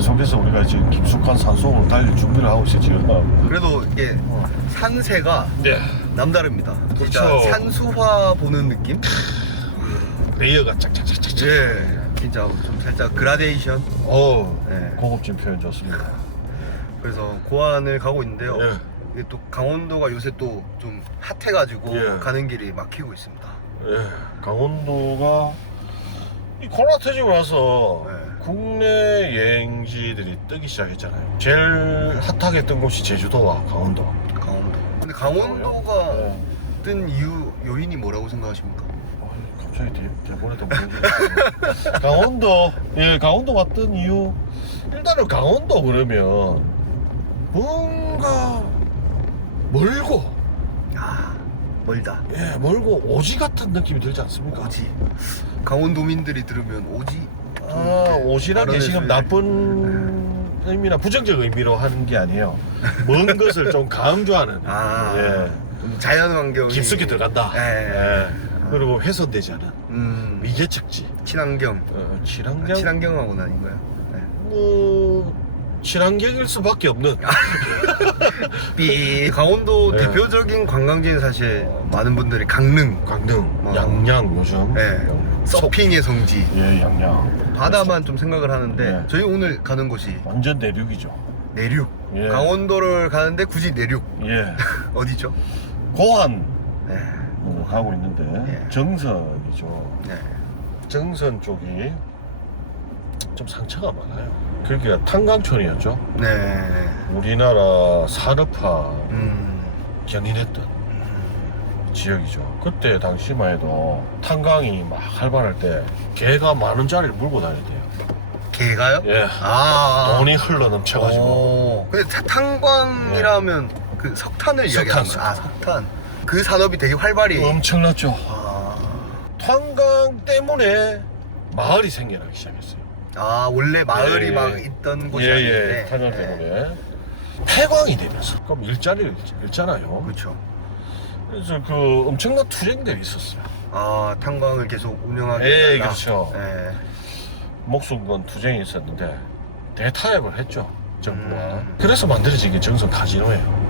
계속해서 우리가 지금 깊숙한 산속으로 달릴 준비를 하고 있어요 지금. 그래도 이게 산세가 네. 남다릅니다. 진짜 그렇죠. 산수화 보는 느낌? 레이어가 짝짝짝짝짝. 예. 진짜 좀 살짝 그라데이션. 네. 고급진 표현 좋습니다. 그래서 고안을 가고 있는데요. 예. 이게 또 강원도가 요새 또 좀 핫해가지고 예. 가는 길이 막히고 있습니다. 예. 강원도가 이 코로나 터지고 나서 네. 국내 여행지들이 뜨기 시작했잖아요. 제일 핫하게 뜬 곳이 제주도와 강원도. 강원도. 근데 강원도가 네. 뜬 이유 요인이 뭐라고 생각하십니까? 갑자기 대본에도 모르겠어요. 강원도, 예, 강원도가 뜬 이유. 일단은 강원도 그러면 뭔가 멀고, 아, 멀다. 예, 멀고 오지 같은 느낌이 들지 않습니까? 오지. 강원도민들이 들으면 오지. 오지란 게 지금 나쁜 의미나 부정적 의미로 하는 게 아니에요. 먼 것을 좀 강조하는. 예. 좀 자연환경이 깊숙이 들어간다. 예. 예. 그리고 훼손되지 않은 미개척지. 친환경. 친환경. 친환경하고는 아닌가요? 네. 뭐 친환경일 수밖에 없는. 강원도 네. 대표적인 관광지는 사실 많은 분들이 강릉, 양양 요즘. 네. 서핑의 성지. 예, 양양. 바다만 좀 생각을 하는데 네. 저희 오늘 가는 곳이 완전 내륙이죠. 내륙. 예. 강원도를 가는데 굳이 내륙. 예. 어디죠? 고안 네. 가고 있는데 예. 정선이죠. 네. 정선 쪽이 좀 상처가 많아요. 그게 탄광촌이었죠. 네. 우리나라 산업화 음. 견인했던 지역이죠. 그때 당시만 해도 탄광이 막 활발할 때 개가 10,000원짜리를 물고 다녔대요. 개가요? 예. 아. 돈이 흘러 넘쳐가지고. 오. 근데 탄광이라면 그 석탄을 이야기하는 석탄, 거예요. 아, 석탄. 그 산업이 되게 활발히. 엄청났죠. 아. 탄광 때문에 마을이 생겨나기 시작했어요. 아, 원래 마을이 예, 막 예. 있던 곳이 예, 아닌데. 예. 탄광 네. 때문에. 폐광이 되면서. 그럼 일자리를 잃잖아요. 그렇죠. 그래서 그 엄청난 투쟁들이 있었어요. 아, 탄광을 계속 운영하게. 예, 그렇죠. 예. 목숨 건 투쟁이 있었는데 대타협을 했죠, 정부가. 그래서 만들어진 게 정선 카지노예요.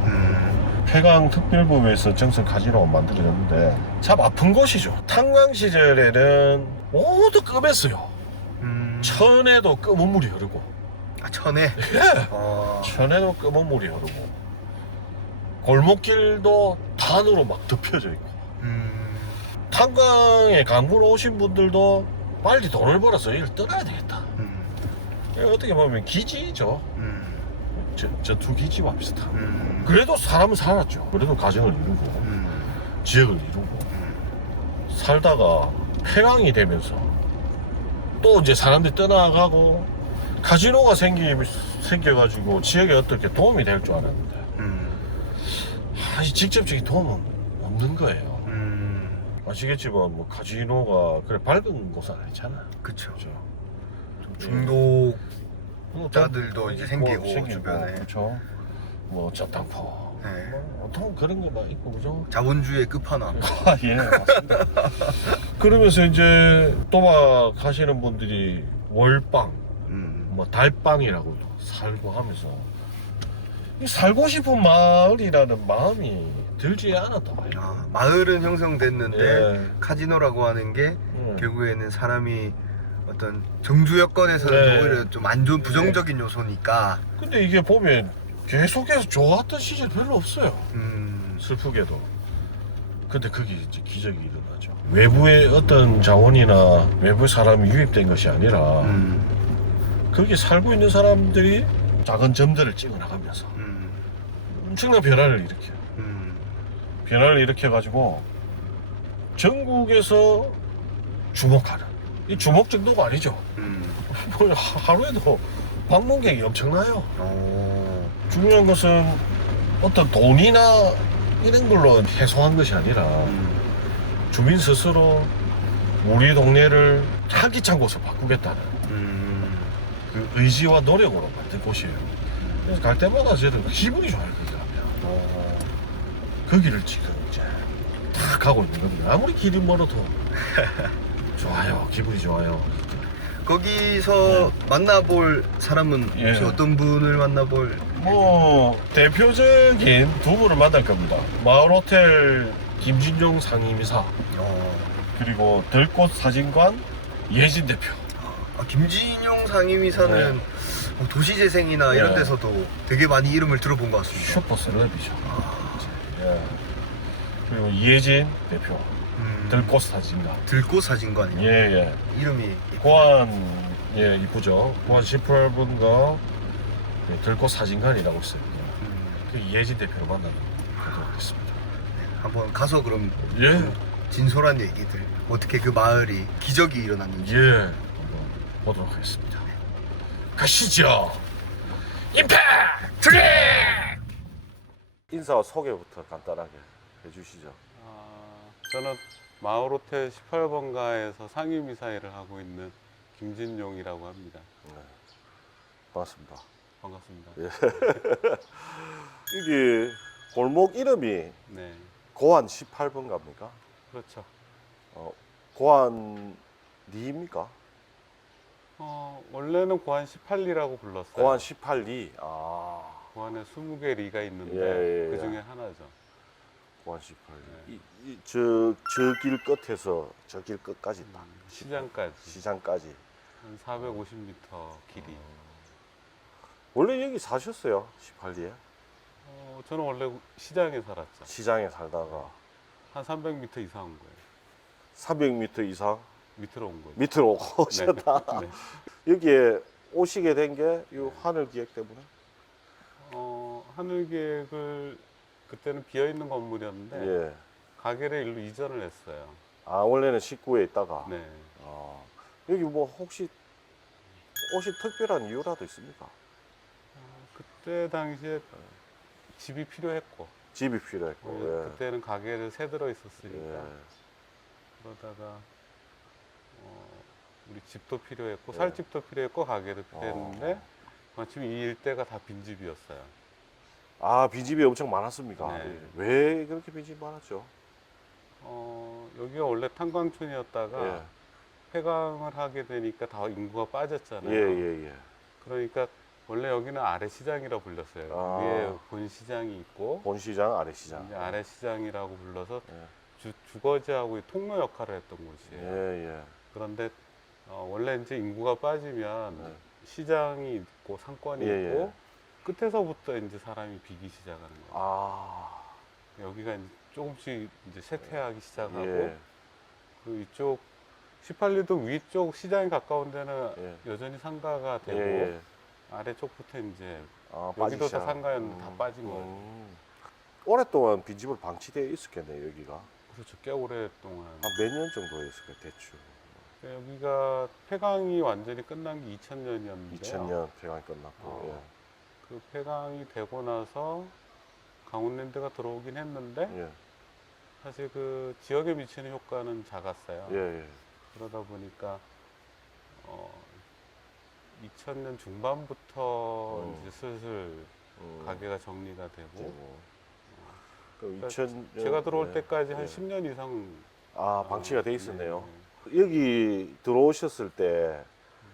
폐광 특별법에서 정선 카지노가 만들어졌는데 참 아픈 곳이죠. 탄광 시절에는 모두 끔했어요. 천에도 검은 물이 흐르고. 아, 천에. 예. 천에도 검은 물이 흐르고 골목길도 탄으로 막 덮여져 있고. 탄광에 강구로 오신 분들도 빨리 돈을 벌어서 일을 떠나야 되겠다. 어떻게 보면 기지죠. 전투 기지와 비슷한. 그래도 사람은 살았죠. 그래도 가정을 이루고 지역을 이루고 살다가 폐광이 되면서 또 이제 사람들이 떠나가고 카지노가 생겨가지고 지역에 어떻게 도움이 될 줄 알았는데 직접적인 도움은 없는 거예요. 아시겠지만 뭐 카지노가 그래 밝은 곳은 아니잖아. 그쵸. 그죠. 중독자들도 이제 생기고 주변에. 그렇죠. 뭐 전당포. 네. 보통 그런 거 막 있고 그죠. 자본주의의 끝판왕. 예, 맞습니다. 그러면서 이제 또막 하시는 분들이 월빵, 뭐 달빵이라고도 살고 하면서 이 살고 싶은 마을이라는 마음이 들지 않았다고요. 아, 마을은 형성됐는데 예. 카지노라고 하는 게 결국에는 사람이 어떤 정주 여건에서는 네. 오히려 좀 안 좋은 부정적인 요소니까. 근데 이게 보면 계속해서 좋았던 시절 별로 없어요. 슬프게도. 근데 그게 이제 기적이 일어나죠. 외부의 어떤 자원이나 외부 사람이 유입된 것이 아니라 거기 살고 있는 사람들이 작은 점들을 찍어 나가면서 엄청난 변화를 일으켜요. 변화를 일으켜가지고 전국에서 주목하는, 이 주목 정도가 아니죠. 뭐 하루에도 방문객이 엄청나요. 중요한 것은 어떤 돈이나 이런 걸로 해소한 것이 아니라 주민 스스로 우리 동네를 활기찬 곳으로 바꾸겠다는 그 의지와 노력으로 만든 곳이에요. 그래서 갈 때마다 저는 기분이 좋아요. 거기 가면. 거기를 지금 이제 탁 가고 있는 겁니다. 아무리 길이 멀어도 좋아요. 기분이 좋아요. 거기서 만나볼 사람은 혹시 예. 어떤 분을 만나볼? 뭐 대표적인 두 분을 만날 겁니다. 마을호텔 김진용 상임이사 그리고 들꽃 사진관 예진 대표. 김진용 상임이사는 뭐 도시재생이나 네. 이런 데서도 되게 많이 이름을 들어본 것 같습니다. 슈퍼 셀럽이죠. 예. 그리고 예진 대표 들꽃 사진관. 들꽃 사진관이요. 예예. 이름이 고안 예 이쁘죠. 고안 18분과 들꽃 사진관이라고 있어요. 그 예진 대표를 만나도록 하겠습니다. 한번 가서 그럼 예. 진솔한 얘기들 어떻게 그 마을이 기적이 일어났는지. 예. 한번 보도록 하겠습니다. 가시죠. 임팩트! 인사 소개부터 간단하게 해주시죠. 저는 마을호텔 18번가에서 상임이사 일을 하고 있는 김진용이라고 합니다. 네. 반갑습니다. 반갑습니다. 예. 이게 골목 이름이 네, 고안 18번 갑니까? 그렇죠. 고안 리입니까? 원래는 고안 18리라고 불렀어요. 고안 18리. 고안에 20개 리가 있는데 예, 예, 그 예. 중에 하나죠. 고안 18리. 저 길 끝에서 저 길 끝까지 딱 시장까지 시장까지. 한 450m 길이. 원래 여기 사셨어요? 18리에? 저는 원래 시장에 살았죠. 시장에 살다가 한 300m 이상 온 거예요. 300m 이상 밑으로 온 거예요. 밑으로 오셨다. 네. 여기에 오시게 된 게 이 하늘 기획 때문에? 하늘계획을 그때는 비어 있는 건물이었는데 예. 가게를 일로 이전을 했어요. 원래는 식구에 있다가. 네. 여기 뭐 혹시 오신 특별한 이유라도 있습니까? 그때 당시에 집이 필요했고 집이 필요했고. 예. 그때는 가게를 세 들어 있었으니까 예. 그러다가 우리 집도 필요했고 예. 살 집도 필요했고 가게도 필요했는데 마침 이 일대가 다 빈집이었어요. 빈집이 엄청 많았습니까? 네. 왜 그렇게 빈집이 많았죠? 여기가 원래 탄광촌이었다가 예. 폐광을 하게 되니까 다 인구가 빠졌잖아요. 예. 그러니까 원래 여기는 아래 시장이라고 불렸어요. 위에 본 시장이 있고 본시장, 아래시장. 이제 아래 시장이라고 불러서 예. 주거지하고 통로 역할을 했던 곳이에요. 예. 그런데 원래 이제 인구가 빠지면 네. 시장이 있고 상권이 예, 있고 끝에서부터 이제 사람이 비기 시작하는 거예요. 여기가 이제 조금씩 이제 쇠퇴하기 시작하고 예. 그리고 이쪽 18리도 위쪽 시장에 가까운 데는 예. 여전히 상가가 되고 예. 아래쪽부터 이제 빠지기 여기도 다 시작. 상가였는데 다 빠진 거예요. 오랫동안 빈집을 방치되어 있었겠네요, 여기가. 그렇죠. 꽤 오랫동안. 한 몇 년 정도 했을까요, 대충? 여기가 폐광이 완전히 끝난 게 2000년이었는데요. 2000년 폐광이 끝났고. 그 폐광이 되고 나서 강원랜드가 들어오긴 했는데 예. 사실 그 지역에 미치는 효과는 작았어요. 예. 그러다 보니까 2000년 중반부터 이제 슬슬 가게가 정리가 되고 그러니까 제가 들어올 예. 때까지 한 예. 10년 이상 방치가 돼 있었네요. 네. 여기 들어오셨을 때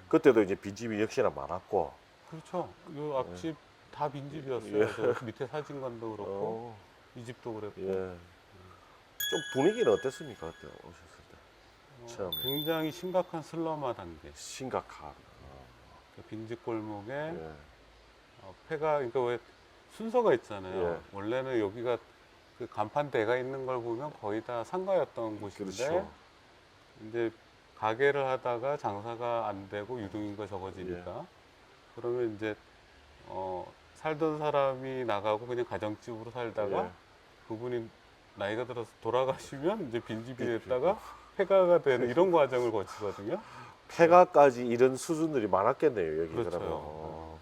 그때도 이제 빈집이 역시나 많았고. 그렇죠. 이 앞집 다 빈집이었어요. 예. 저 밑에 사진관도 그렇고 이 집도 그랬고 예. 좀 분위기는 어땠습니까? 그때 오셨을 때? 처음에. 굉장히 심각한 슬럼화 단계. 심각한. 그 빈집 골목에 예. 폐가 그러니까 왜 순서가 있잖아요. 예. 원래는 여기가 그 간판대가 있는 걸 보면 거의 다 상가였던 곳인데 그렇죠. 이제 가게를 하다가 장사가 안 되고 유동인구가 적어지니까 그러면 이제 살던 사람이 나가고 그냥 가정집으로 살다가 예. 그분이 나이가 들어서 돌아가시면 이제 빈집이 됐다가 폐가가 되는 이런 과정을 거치거든요. 폐가까지 이런 수준들이 많았겠네요, 여기 그렇죠.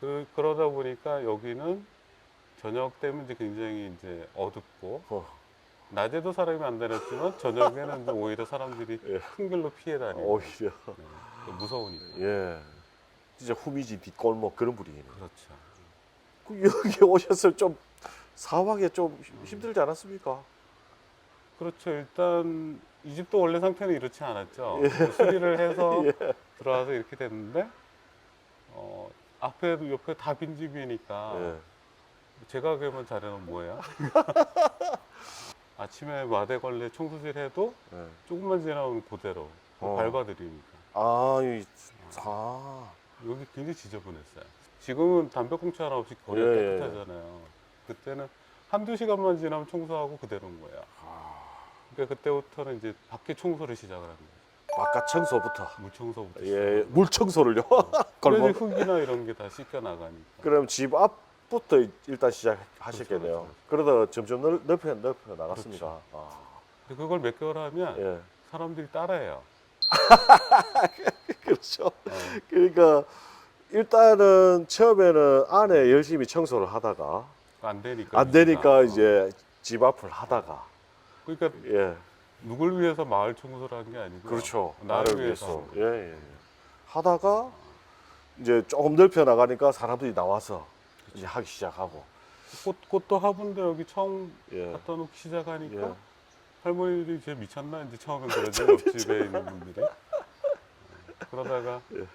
그러면. 그러다 보니까 여기는 저녁 되면 이제 굉장히 이제 어둡고 낮에도 사람이 안 다녔지만 저녁에는 이제 오히려 사람들이 예. 큰 길로 피해 다니고 오히려. 무서우니까. 예. 진짜 후미진 뒷골목 그런 분위기네. 그렇죠. 여기 오셨을 좀 사막에 좀 힘들지 않았습니까? 그렇죠. 일단 이 집도 원래 상태는 이렇지 않았죠. 수리를 해서 들어와서 이렇게 됐는데 앞에도 옆에 다 빈집이니까 예. 제 가게만 잘해놓으면 뭐예요? 아침에 마대걸레 청소질 해도 예. 조금만 지나면 그대로 밟아드리니까 여기 굉장히 지저분했어요. 지금은 담배꽁초 하나 없이 거의 예, 깨끗하잖아요. 그때는 한두 시간만 지나면 청소하고 그대로인 거야. 그러니까 그때부터는 이제 밖에 청소를 시작을 한 거예요. 바깥 청소부터. 물 청소부터. 예, 물 청소를요. 그래서 흙이나 이런 게 다 씻겨 나가니까. 그럼 집 앞부터 일단 시작하셨겠네요. 그렇죠. 그러다 점점 넓혀 나갔습니다. 그렇죠. 아, 근데 그걸 몇 개월 하면 예. 사람들이 따라해요. 그렇죠. 그러니까 일단은 처음에는 안에 열심히 청소를 하다가 안 되니까. 안 되니까 위치가. 이제 집 앞을 하다가 그러니까 예. 누굴 위해서 마을 청소를 한 게 아니고. 그렇죠. 나를 위해서. 예, 예. 하다가 이제 조금 넓혀 나가니까 사람들이 나와서 이제 하기 시작하고. 꽃도 화분도 여기 처음 예. 갖다 놓기 시작하니까 예. 할머니들이 이제 미쳤나 이제 처음엔 그러죠. 옆집에 있는 분들이. 그러다가 예.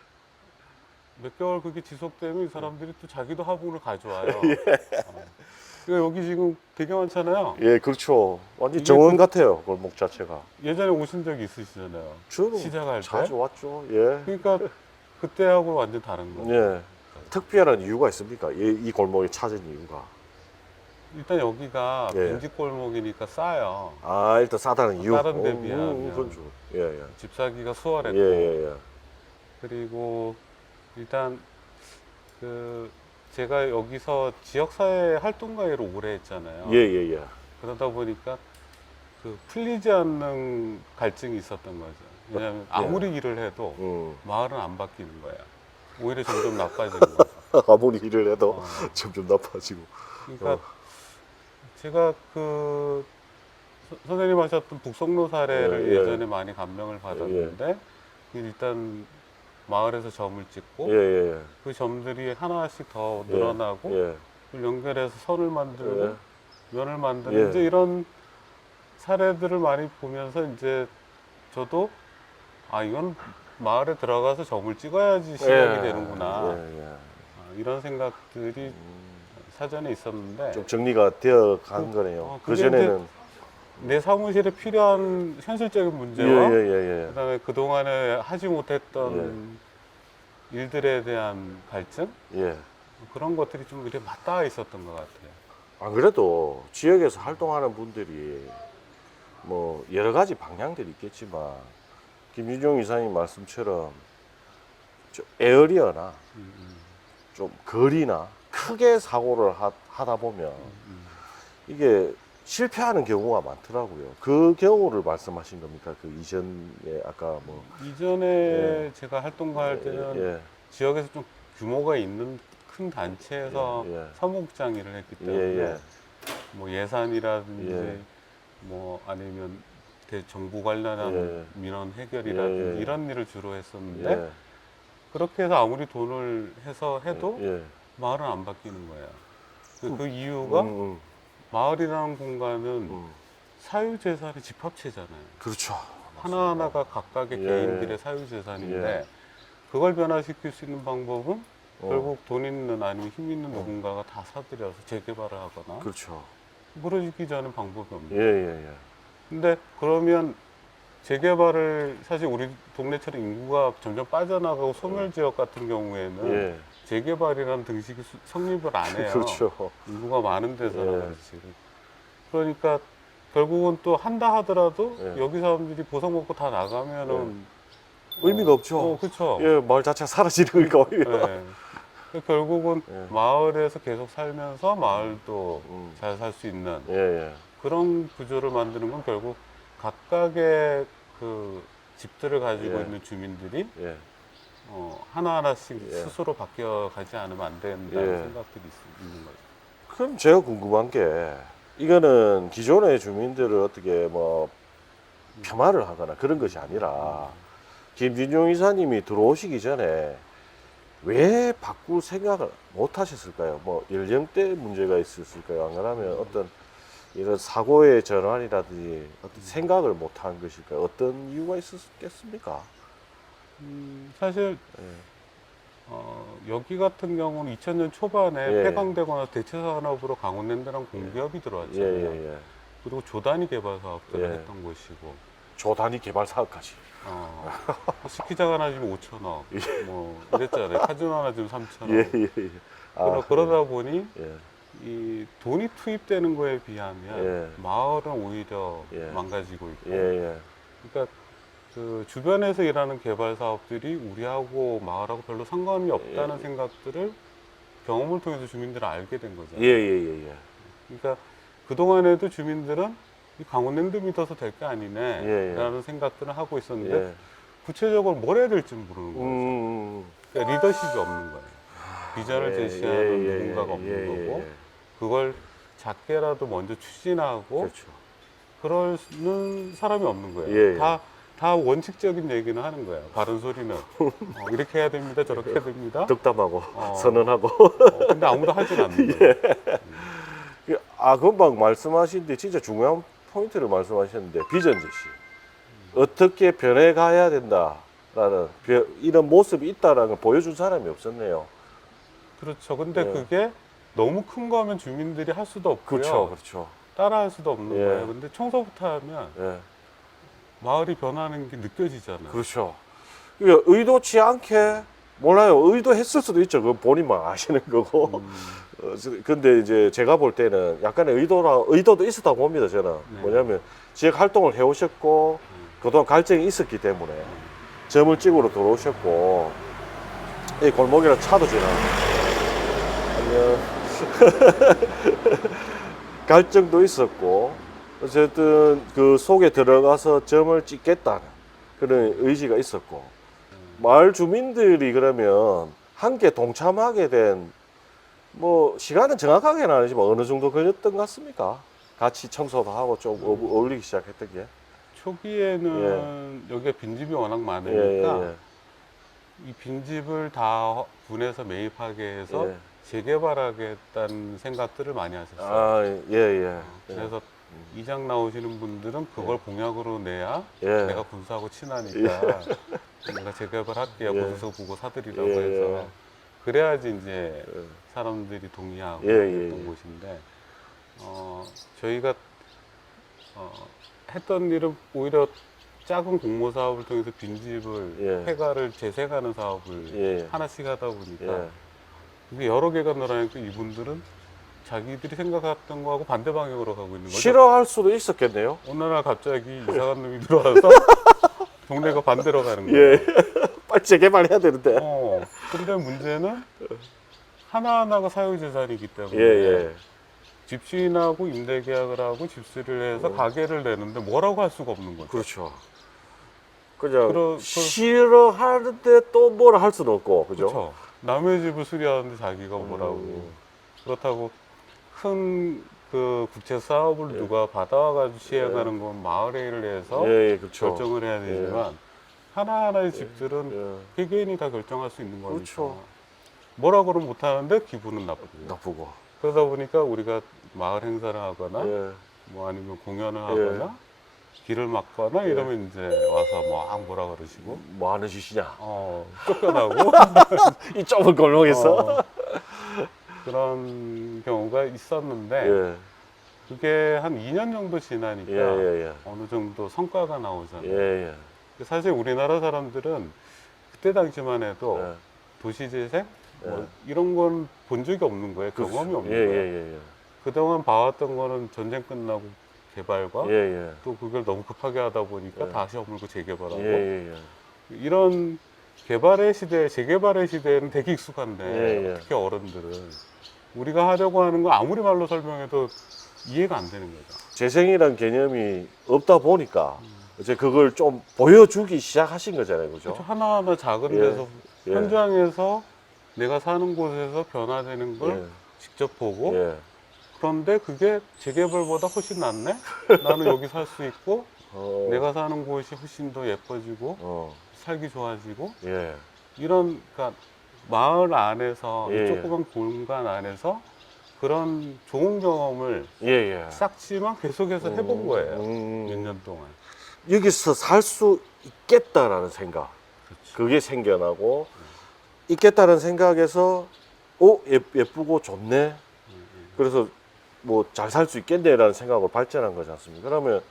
몇 개월 그게 지속되면 이 사람들이 또 자기도 화분을 가져와요. 예. 그러니까 여기 지금 되게 많잖아요. 예, 그렇죠. 완전 이게 정원 같아요, 골목 자체가. 예전에 오신 적이 있으시잖아요. 저는 시작할 때. 자주 왔죠. 예. 그러니까 그때하고 완전 다른 거예요. 예. 특별한 이유가 있습니까? 이 골목에 찾은 이유가. 일단 여기가 예. 빈집 골목이니까 싸요. 아, 일단 싸다는 이유. 다른 데 비하면. 그건 좀. 예, 예. 집 사기가 예, 수월했고. 예, 예. 그리고 일단 그 제가 여기서 지역사회 활동가를 오래 했잖아요. 예, 예, 예. 그러다 보니까 그 풀리지 않는 갈증이 있었던 거죠. 왜냐하면 아무리 일을 해도 마을은 안 바뀌는 거야. 오히려 점점 나빠지는 거죠. 아무리 일을 해도 어. 점점 나빠지고. 그러니까 제가 그 선생님 하셨던 북성로 사례를 예, 예. 예전에 많이 감명을 받았는데 일단 마을에서 점을 찍고 예, 예, 그 점들이 하나씩 더 예. 늘어나고 예. 그걸 연결해서 선을 만들고 예. 면을 만드는 예. 이제 이런 사례들을 많이 보면서 이제 저도 아 이건 마을에 들어가서 점을 찍어야지 시작이 되는구나 예, 예. 이런 생각들이 사전에 있었는데 좀 정리가 되어 간 거네요. 그 그게 전에는 내 사무실에 필요한 현실적인 예, 문제와 예, 예, 예. 그다음에 그동안에 하지 못했던 일들에 대한 갈증 예. 그런 것들이 좀 이렇게 맞닿아 있었던 것 같아요. 안 그래도 지역에서 활동하는 분들이 뭐 여러 가지 방향들이 있겠지만 김윤종 이사님 말씀처럼 좀 에어리어나 좀 거리나 크게 사고를 하다 보면 이게 실패하는 경우가 많더라고요. 그 경우를 말씀하신 겁니까? 그 이전에 아까 뭐 이전에 예. 제가 활동할 때는 예, 지역에서 좀 규모가 있는 큰 단체에서 예, 예. 사무국장 일을 했기 때문에 예, 예. 뭐 예산이라든지 예. 뭐 아니면 정부 관련한 예. 민원 해결이라든지 예, 예. 이런 일을 주로 했었는데 예, 그렇게 해서 아무리 돈을 해서 해도 예. 마을은 안 바뀌는 거예요. 그 이유가 마을이라는 공간은 사유재산의 집합체잖아요. 그렇죠. 하나하나가 각각의 예. 개인들의 사유재산인데 예. 그걸 변화시킬 수 있는 방법은 어. 결국 돈 있는 아니면 힘 있는 누군가가 다 사들여서 재개발을 하거나 그렇죠. 그러기 전에 방법이 없는 예, 거예요. 예, 예. 근데 그러면 재개발을 사실 우리 동네처럼 인구가 점점 빠져나가고 소멸지역 같은 경우에는 예. 재개발이라는 등식이 성립을 안 해요. 그렇죠. 인구가 많은 데서는 예. 그렇지. 그러니까 결국은 또 한다 하더라도 예. 여기 사람들이 보석 먹고 다 나가면은 의미가 없죠. 그렇죠. 예, 마을 자체가 사라지는 거니까 오히려. 예. 결국은 예. 마을에서 계속 살면서 마을도 음. 잘 살 수 있는 예, 예. 그런 구조를 만드는 건 결국 각각의 그 집들을 가지고 예. 있는 주민들이 예. 하나하나씩 예. 스스로 바뀌어가지 않으면 안 된다는 예. 생각들이 있는 거죠. 그럼 제가 궁금한 게 이거는 기존의 주민들을 어떻게 뭐 폄하를 하거나 그런 것이 아니라 김진용 이사님이 들어오시기 전에 왜 바꿀 생각을 못 하셨을까요? 뭐 연령대 문제가 있었을까요? 안 그러면 어떤 이런 사고의 전환이라든지 어떤 생각을 못한 것일까요? 어떤 이유가 있었겠습니까? 사실 예. 여기 같은 경우는 2000년 초반에 예. 폐광되거나 대체 산업으로 강원랜드랑 공기업이 예, 들어왔잖아요. 예, 예. 그리고 조단위 개발 사업들을 예. 했던 곳이고, 조단위 개발 사업까지. 스키장 하나 지금 5천억, 뭐 이랬잖아요. 카지노 하나 지금 3천억. 예, 예, 예. 그러다 보니 예. 이 돈이 투입되는 거에 비하면 예. 마을은 오히려 예. 망가지고 있고, 예, 예. 그러니까 그 주변에서 일하는 개발 사업들이 우리하고 마을하고 별로 상관이 없다는 예. 생각들을 경험을 통해서 주민들은 알게 된 거죠. 예, 예, 예. 그러니까 그동안에도 주민들은 이 강원랜드 믿어서 될 게 아니네 예, 예. 라는 생각들을 하고 있었는데 예. 구체적으로 뭘 해야 될지 모르는 거예요. 그러니까 리더십이 없는 거예요. 비전을 예, 제시하는 예, 예, 누군가가 없는 예, 예, 거고, 예. 그걸 작게라도 먼저 추진하고 그렇죠. 그러는 사람이 없는 거예요. 예, 예. 다 원칙적인 얘기는 하는 거예요. 바른 소리는 이렇게 해야 됩니다, 저렇게 해야 됩니다. 덕담하고 선언하고. 근데 아무도 하진 않는 거예요. 금방 말씀하신데 진짜 중요한 포인트를 말씀하셨는데 비전 제시. 어떻게 변해가야 된다라는 이런 모습이 있다라는 걸 보여준 사람이 없었네요. 그렇죠. 근데 예. 그게 너무 큰 거면 주민들이 할 수도 없고요. 그렇죠, 그렇죠. 따라 할 수도 없는 예. 거예요. 근데 청소부터 하면 예, 마을이 변하는 게 느껴지잖아요. 그렇죠. 이게 의도치 않게 몰라요. 의도했을 수도 있죠. 그건 본인만 아시는 거고. 근데 이제 제가 볼 때는 약간의 의도도 있었다고 봅니다. 저는 네. 뭐냐면 지역 활동을 해오셨고 그동안 갈증이 있었기 때문에 점을 찍으러 들어오셨고 이 골목이라 차도 지나고 안녕 갈증도 있었고 어쨌든 그 속에 들어가서 점을 찍겠다는 그런 의지가 있었고 마을 주민들이 그러면 함께 동참하게 된 뭐 시간은 정확하게는 아니지만 어느 정도 걸렸던 것 같습니까? 같이 청소도 하고 좀 어울리기 시작했던 게. 초기에는 여기가 빈집이 워낙 예, 많으니까 예, 이 빈집을 다 분해서 매입하게 해서 예. 재개발하겠다는 생각들을 많이 하셨어요. 아, 예, 예. 그래서 이장 나오시는 분들은 그걸 공약으로 내야 예. 내가 군수하고 친하니까 내가 재개발할게요. 예. 군수 보고 사드리라고 예, 해서 예. 그래야지 이제 예. 사람들이 동의하고 예, 예, 했던 예. 곳인데 저희가 했던 일은 오히려 작은 공모 사업을 통해서 빈집을 예. 폐가를 재생하는 사업을 예. 하나씩 하다 보니까 예. 이게 여러 개가 늘어나니까 이분들은 자기들이 생각했던 거하고 반대 방향으로 가고 있는 거죠. 싫어할 수도 있었겠네요. 어느 날 갑자기 이상한 놈이 들어와서 동네가 반대로 가는 거예요. 예. 빨리 재개발해야 되는데. 근데 문제는 하나하나가 사유재산이기 때문에 예, 예. 집주인하고 임대계약을 하고 집수리를 해서 가게를 내는데 뭐라고 할 수가 없는 거죠. 그렇죠. 그냥 그러- 싫어하는데 또 뭐라 할 수는 없고, 그죠? 그렇죠. 남의 집을 수리하는데 자기가 뭐라고. 그렇다고 큰 그 국제 사업을 예. 누가 받아와가지고 시행하는 건 마을회의를 해서 예, 예, 그렇죠. 결정을 해야 되지만 하나하나의 집들은 예. 개개인이 다 결정할 수 있는 거니까 그렇죠. 뭐라고는 못하는데 기분은 나쁘고 나쁘고. 그러다 보니까 우리가 마을 행사를 하거나 예. 뭐 아니면 공연을 하거나 길을 막거나 이러면 이제 와서 막 뭐라 그러시고 뭐 하는 짓이냐? 쫓겨나고 이 좁은 골목에서. 그런 경우가 있었는데 예. 그게 한 2년 정도 지나니까 예, 예, 예. 어느 정도 성과가 나오잖아요. 예, 예. 사실 우리나라 사람들은 그때 당시만 해도 예. 도시재생 뭐 예. 이런 건 본 적이 없는 거예요. 경험이 그렇죠. 없는 예, 거예요. 예, 예, 그동안 봐왔던 거는 전쟁 끝나고 개발과 예. 예, 예. 또 그걸 너무 급하게 하다 보니까 예. 다시 허물고 재개발하고 예, 예. 이런 개발의 시대, 재개발의 시대에는 되게 익숙한데 예, 예. 특히 어른들은 우리가 하려고 하는 거 아무리 말로 설명해도 이해가 안 되는 거죠. 재생이란 개념이 없다 보니까 이제 그걸 좀 보여주기 시작하신 거잖아요, 그죠? 그렇죠. 하나하나 작은 예. 데서 예. 현장에서 내가 사는 곳에서 변화되는 걸 예. 직접 보고 예. 그런데 그게 재개발보다 훨씬 낫네? 나는 여기 살 수 있고 내가 사는 곳이 훨씬 더 예뻐지고 살기 좋아지고 예. 이런 그러니까 마을 안에서 예. 이 조그만 공간 안에서 그런 좋은 경험을 예, 예. 싹지만 계속해서 해본 거예요. 몇 년 동안. 여기서 살 수 있겠다라는 생각. 그렇죠. 그게 생겨나고, 있겠다는 생각에서, 예쁘고 좋네. 그래서 뭐 잘 살 수 있겠네라는 생각으로 발전한 거지 않습니까? 그러면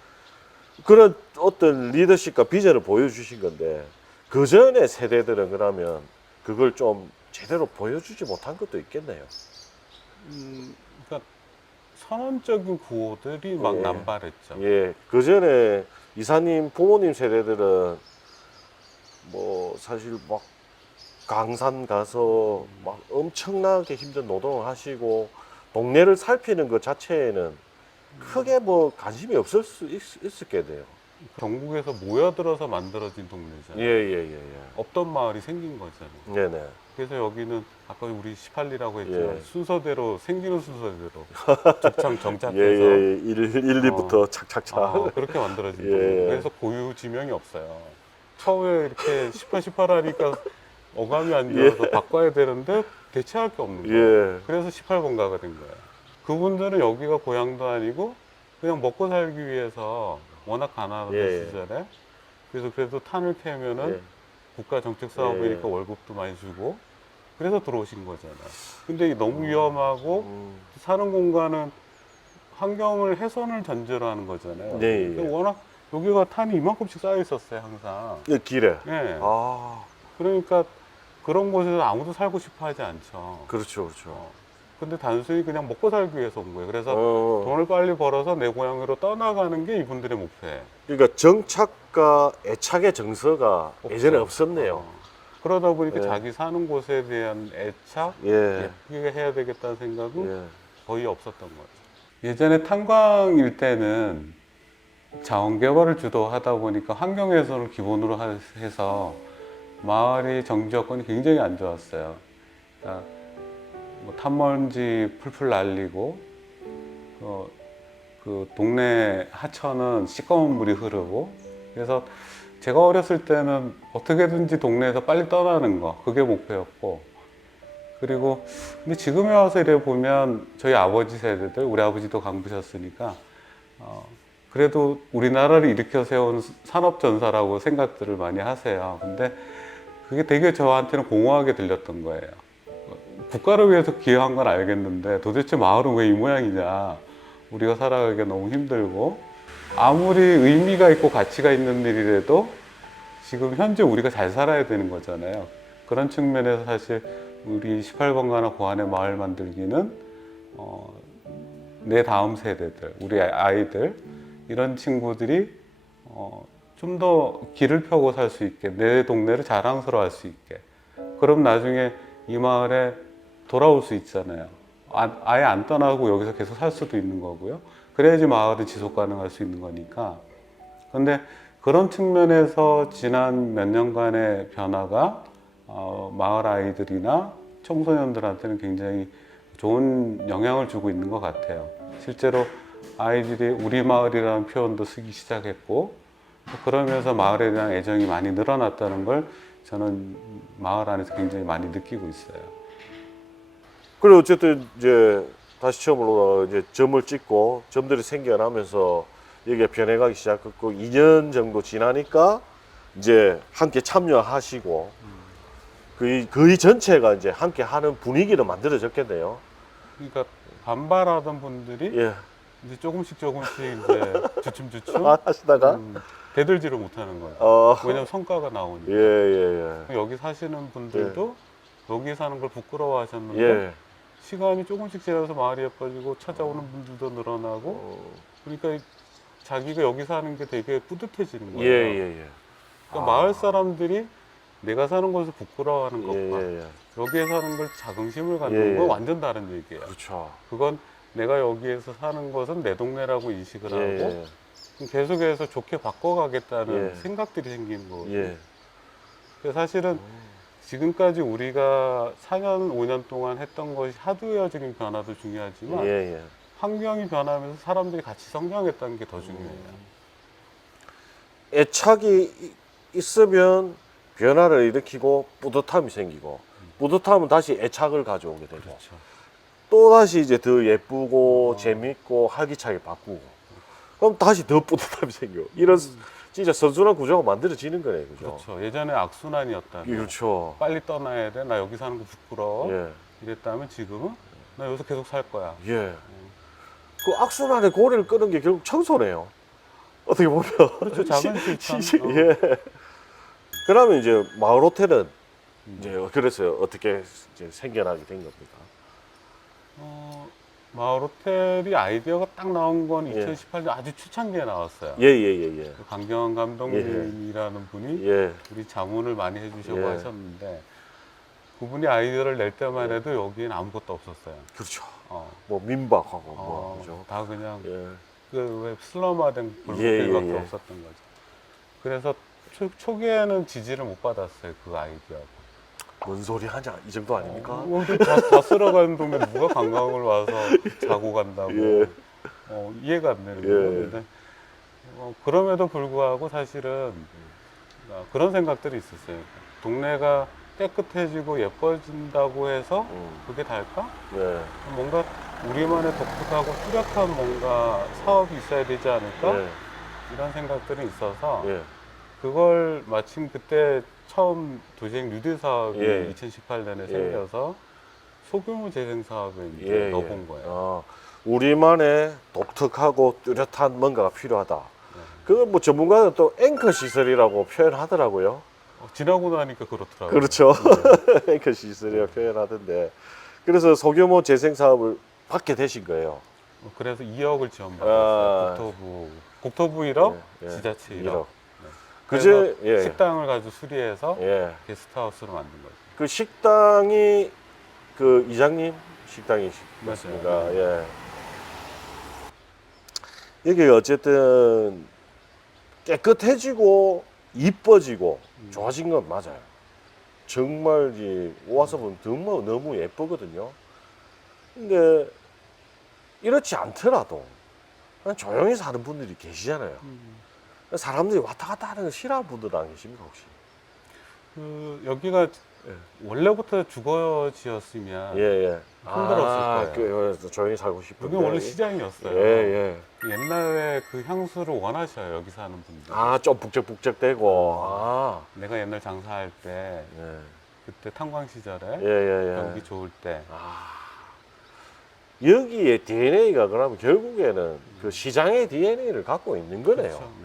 그런 어떤 리더십과 비전을 보여주신 건데, 그 전에 세대들은 그러면 그걸 좀 제대로 보여주지 못한 것도 있겠네요. 그러니까 선언적인 구호들이 막 예. 남발했죠. 예, 그 전에 이사님 부모님 세대들은 뭐 사실 막 강산 가서 막 엄청나게 힘든 노동을 하시고 동네를 살피는 것 자체에는 크게 뭐 관심이 없을 수 있었게 돼요. 전국에서 모여들어서 만들어진 동네잖아요. 예. 없던 마을이 생긴 거잖아요. 네네. 그래서 여기는 아까 우리 18리라고 했지만 예. 순서대로 생기는 순서대로 족창 정착해서 예. 1부터 착착착. 그렇게 만들어진 예. 거예요. 그래서 고유 지명이 없어요. 처음에 이렇게 18 하니까 어감이 안 좋아서 바꿔야 되는데 대체할 게 없는 거예요. 예. 그래서 18번가가 된 거예요. 그분들은 여기가 고향도 아니고 그냥 먹고 살기 위해서 워낙 가난하던 예. 시절에 그래서 그래도 탄을 캐면은 예. 국가 정책 사업이니까 예. 월급도 많이 주고 그래서 들어오신 거잖아요. 근데 이게 너무 위험하고 사는 공간은 환경을 훼손을 전제로 하는 거잖아요. 네, 근데 예. 워낙 여기가 탄이 이만큼씩 쌓여 있었어요, 항상. 이 길에. 예. 아, 그러니까 그런 곳에서 아무도 살고 싶어 하지 않죠. 그렇죠, 그렇죠. 근데 단순히 그냥 먹고 살기 위해서 온 거예요. 그래서 어. 돈을 빨리 벌어서 내 고향으로 떠나가는 게 이분들의 목표예요. 그러니까 정착과 애착의 정서가 예전에 없죠. 없었네요. 그러다 보니까 예. 자기 사는 곳에 대한 애착, 예. 예쁘게 해야 되겠다는 생각은 예. 거의 없었던 거죠. 예전에 탄광일 때는 자원 개발을 주도하다 보니까 환경 훼손을 기본으로 해서 마을이 정지 여건이 굉장히 안 좋았어요. 그러니까 뭐 탄먼지 풀풀 날리고 그 동네 하천은 시꺼먼 물이 흐르고 그래서 제가 어렸을 때는 어떻게든지 동네에서 빨리 떠나는 거 그게 목표였고 그리고 근데 지금에 와서 이래 보면 저희 아버지 세대들 우리 아버지도 강부셨으니까 그래도 우리나라를 일으켜 세운 산업전사라고 생각들을 많이 하세요. 근데 그게 되게 저한테는 공허하게 들렸던 거예요. 국가를 위해서 기여한 건 알겠는데 도대체 마을은 왜 이 모양이냐. 우리가 살아가기가 너무 힘들고 아무리 의미가 있고 가치가 있는 일이라도 지금 현재 우리가 잘 살아야 되는 거잖아요. 그런 측면에서 사실 우리 18번가나 고안의 마을 만들기는 내 다음 세대들, 우리 아이들 이런 친구들이 좀 더 길을 펴고 살 수 있게 내 동네를 자랑스러워할 수 있게 그럼 나중에 이 마을에 돌아올 수 있잖아요. 아예 안 떠나고 여기서 계속 살 수도 있는 거고요. 그래야지 마을은 지속 가능할 수 있는 거니까. 근데 그런 측면에서 지난 몇 년간의 변화가 마을 아이들이나 청소년들한테는 굉장히 좋은 영향을 주고 있는 것 같아요. 실제로 아이들이 우리 마을이라는 표현도 쓰기 시작했고 그러면서 마을에 대한 애정이 많이 늘어났다는 걸 저는 마을 안에서 굉장히 많이 느끼고 있어요. 그리고 어쨌든 이제 다시 처음으로 이제 점을 찍고 점들이 생겨나면서 여기가 변해가기 시작했고 2년 정도 지나니까 이제 함께 참여하시고 거의 전체가 이제 함께 하는 분위기로 만들어졌겠네요. 그러니까 반발하던 분들이 예. 이제 조금씩 이제 주춤주춤 하시다가 대들지를 못하는 거예요. 왜냐면 성과가 나오니까. 예. 여기 사시는 분들도 여기 사는 걸 부끄러워하셨는데 예. 시간이 조금씩 지나서 마을이 예뻐지고 찾아오는 분들도 늘어나고 그러니까 자기가 여기 사는 게 되게 뿌듯해지는 거예요. 예. 그러니까 마을 사람들이 내가 사는 곳을 부끄러워하는 것과 예. 여기에 사는 걸 자긍심을 갖는 건 완전 다른 얘기예요. 그렇죠. 그건 내가 여기에서 사는 것은 내 동네라고 인식을 하고 예. 계속해서 좋게 바꿔가겠다는 예. 생각들이 생기는 거거든요. 예. 그래서 사실은 지금까지 우리가 4년, 5년 동안 했던 것이 하드웨어적인 변화도 중요하지만 예. 환경이 변하면서 사람들이 같이 성장했다는 게 더 중요해요. 애착이 있으면 변화를 일으키고 뿌듯함이 생기고 뿌듯함은 다시 애착을 가져오게 되고 그렇죠. 또 다시 이제 더 예쁘고 재밌고 활기차게 바꾸고 그럼 다시 더 뿌듯함이 생겨. 이런 진짜 선순환 구조가 만들어지는 거네, 그죠? 그렇죠. 예전에 악순환이었다면 그렇죠. 빨리 떠나야 돼. 나 여기 사는 거 부끄러워. 예, 이랬다면 지금은 나 여기서 계속 살 거야. 예. 그 악순환의 고리를 끄는 게 결국 청소네요. 어떻게 보면. 그렇죠. 작은 실천. 예. 그러면 이제 마을 호텔은 이제 그래서 어떻게 이제 생겨나게 된 겁니까? 마을 호텔이 아이디어가 딱 나온 건 예. 2018년 아주 초창기에 나왔어요. 예, 예, 예, 예. 그 강경환 감독님이라는 분이 예. 우리 자문을 많이 해주시고 예. 하셨는데 그분이 아이디어를 낼 때만 해도 여기엔 아무것도 없었어요. 그렇죠. 어, 뭐 민박하고 뭐 그죠. 다 그냥 예. 그 왜 슬럼화된 예, 골목길밖에 예, 예. 없었던 거죠. 그래서 초기에는 지지를 못 받았어요. 그 아이디어. 뭔 소리 하냐 이 정도 아닙니까? 다 쓸어가는 동네 누가 관광을 와서 자고 간다고. 예. 이해가 안 되는 예. 거예요. 근데 그럼에도 불구하고 사실은 그런 생각들이 있었어요. 동네가 깨끗해지고 예뻐진다고 해서 그게 달까? 예. 뭔가 우리만의 독특하고 뚜렷한 뭔가 사업이 있어야 되지 않을까? 예. 이런 생각들이 있어서 예. 그걸 마침 그때 처음 도시행 뉴딜 사업이 예. 2018년에 예. 생겨서 소규모 재생 사업에 이제 예. 넣어본 거예요. 우리만의 독특하고 뚜렷한 뭔가가 필요하다. 그건 뭐 전문가는 또 앵커 시설이라고 표현하더라고요. 지나고 나니까 그렇더라고요. 그렇죠. 앵커 시설이라고 표현하던데. 그래서 소규모 재생 사업을 받게 되신 거예요. 그래서 2억을 지원받았어요. 국토부 1억, 예, 예. 지자체 1억. 1억. 그래서 그제 예. 식당을 가지고 수리해서 예. 게스트하우스로 만든 거죠. 그 식당이 그 이장님 식당이십니까? 맞아요. 예. 여기 어쨌든 깨끗해지고 이뻐지고 좋아진 건 맞아요. 정말 와서 보면 너무 예쁘거든요. 근데 이렇지 않더라도 그냥 조용히 사는 분들이 계시잖아요. 사람들이 왔다 갔다 하는 거 싫어하는 분들 안 계십니까 혹시? 여기가 예. 원래부터 주거지였으면 예. 힘들었을 거예요. 그래서 조용히 살고 싶은데. 여기 원래 시장이었어요. 예. 옛날에 그 향수를 원하셔요. 여기 사는 분들. 좀 북적북적대고. 내가 옛날 장사할 때 예. 그때 탄광 시절에 예. 경기 좋을 때 여기에 DNA가 그러면 결국에는 그 시장의 DNA를 갖고 있는 거네요. 그렇죠.